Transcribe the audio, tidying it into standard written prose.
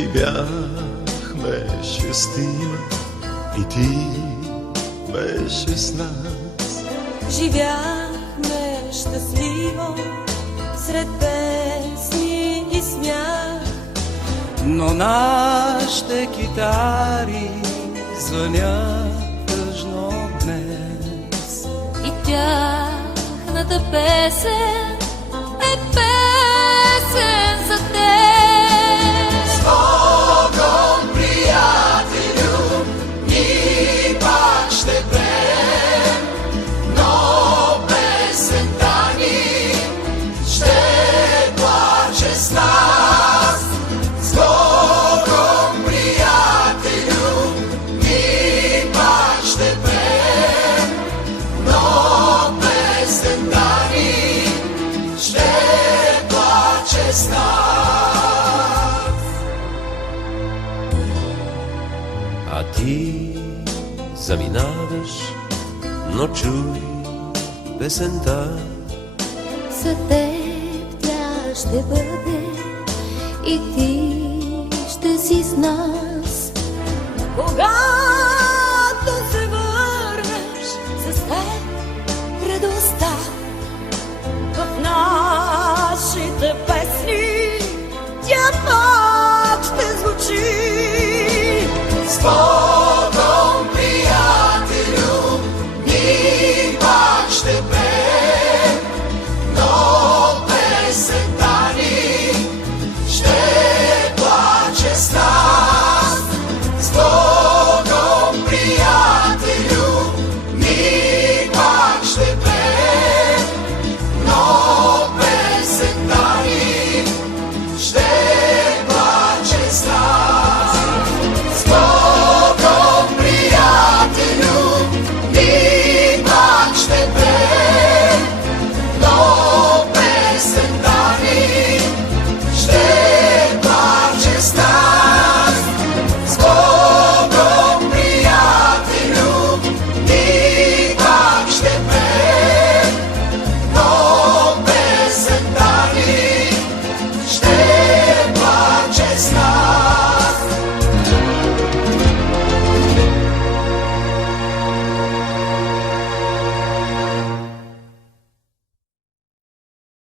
и бяхме шестима, и ти беше с нас. Живяхме щастливо сред песни и смях, но нашите китари звънят тъжно днес. и тяхната песен е песен за теб. С Богом, приятелю, ни пак ще пеем, но песента ни ще плаче с нас. С Богом, приятелю, ни пак ще пеем, но песента ни ще плаче с нас. А ти заминаваш, но чуй песента. За теб тя ще бъде и ти ще си с нас. Когато се върнеш с теб радостта в нашите песни, тя пак ще звучи. С